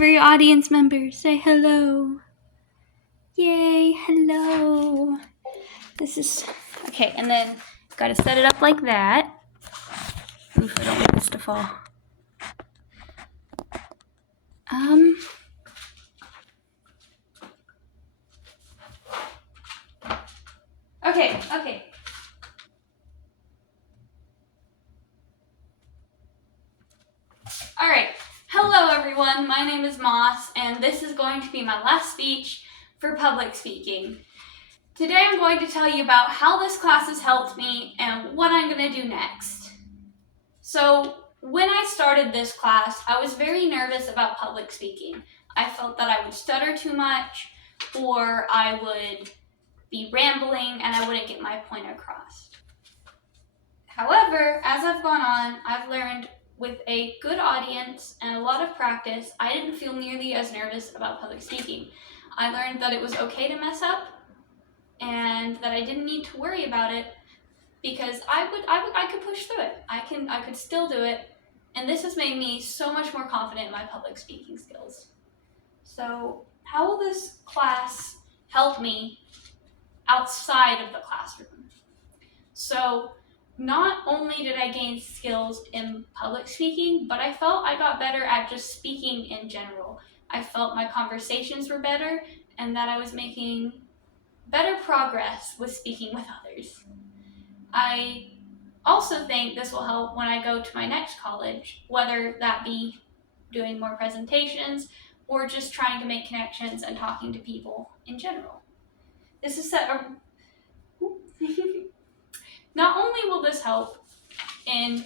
every audience member. Say hello. Yay, hello. This is, okay, and then gotta set it up like that. Oof, I don't want this to fall. Okay. All right, hello everyone, my name is Moss, and this is going to be my last speech for public speaking. Today I'm going to tell you about how this class has helped me and what I'm going to do next. So, when I started this class, I was very nervous about public speaking. I felt that I would stutter too much, or I would be rambling and I wouldn't get my point across. However, as I've gone on, I've learned with a good audience and a lot of practice, I didn't feel nearly as nervous about public speaking. I learned that it was okay to mess up and that I didn't need to worry about it because I could push through it. I could still do it, and this has made me so much more confident in my public speaking skills. So, how will this class help me outside of the classroom? So, not only did I gain skills in public speaking, but I felt I got better at just speaking in general. I felt my conversations were better and that I was making better progress with speaking with others. I also think this will help when I go to my next college, whether that be doing more presentations or just trying to make connections and talking to people in general. This is Not only will this help in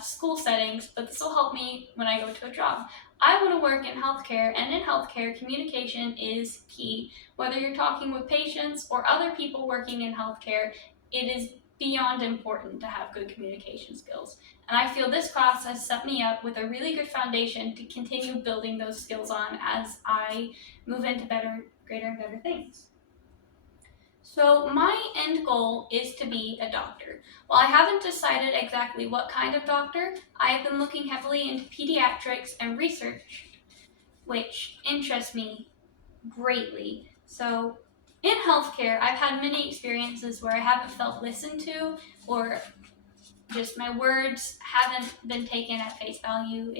school settings, but this will help me when I go to a job. I want to work in healthcare, and in healthcare, communication is key. Whether you're talking with patients or other people working in healthcare, it is beyond important to have good communication skills. And I feel this class has set me up with a really good foundation to continue building those skills on as I move into greater and better things. So my end goal is to be a doctor. While I haven't decided exactly what kind of doctor, I have been looking heavily into pediatrics and research, which interests me greatly. So in healthcare, I've had many experiences where I haven't felt listened to, or just my words haven't been taken at face value.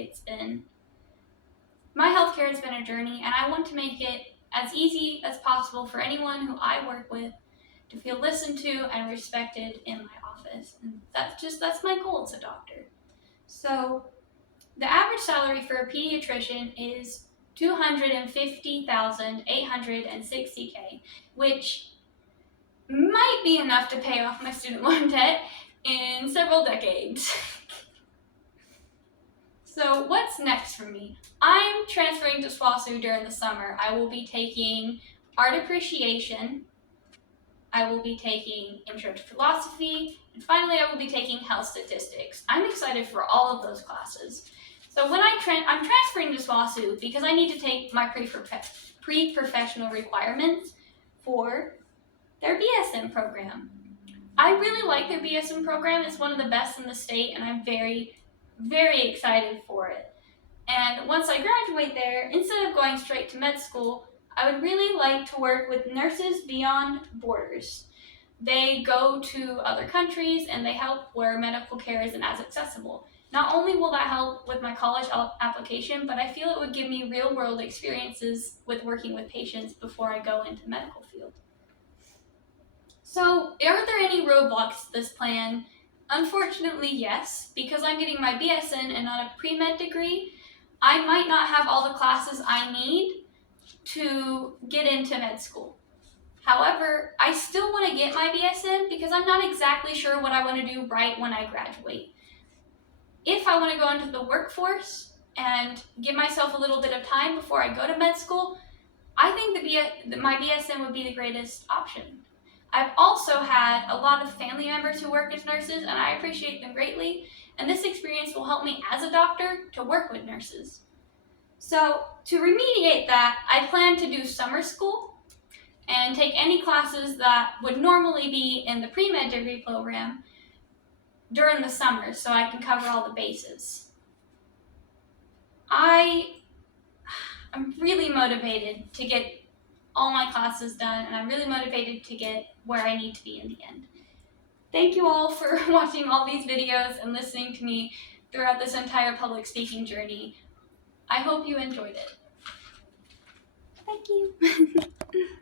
My healthcare has been a journey, and I want to make it as easy as possible for anyone who I work with to feel listened to and respected in my office. And that's my goal as a doctor. So the average salary for a pediatrician is $250,860K, which might be enough to pay off my student loan debt in several decades. So what's next for me? I'm transferring to SWOSU during the summer. I will be taking art appreciation, I will be taking Intro to Philosophy, and finally I will be taking Health Statistics. I'm excited for all of those classes. So when I'm transferring to SWOSU because I need to take my pre-professional requirements for their BSN program. I really like their BSN program. It's one of the best in the state, and I'm very, very excited for it. And once I graduate there, instead of going straight to med school, I would really like to work with Nurses Beyond Borders. They go to other countries and they help where medical care isn't as accessible. Not only will that help with my college application, but I feel it would give me real-world experiences with working with patients before I go into the medical field. So, are there any roadblocks to this plan? Unfortunately, yes. Because I'm getting my BSN and not a pre-med degree, I might not have all the classes I need to get into med school. However, I still want to get my BSN because I'm not exactly sure what I want to do right when I graduate. If I want to go into the workforce and give myself a little bit of time before I go to med school, I think my BSN would be the greatest option. I've also had a lot of family members who work as nurses, and I appreciate them greatly, and this experience will help me as a doctor to work with nurses. So to remediate that, I plan to do summer school and take any classes that would normally be in the pre-med degree program during the summer so I can cover all the bases. I I'm really motivated to get all my classes done, and I'm really motivated to get where I need to be in the end. Thank you all for watching all these videos and listening to me throughout this entire public speaking journey. I hope you enjoyed it. Thank you.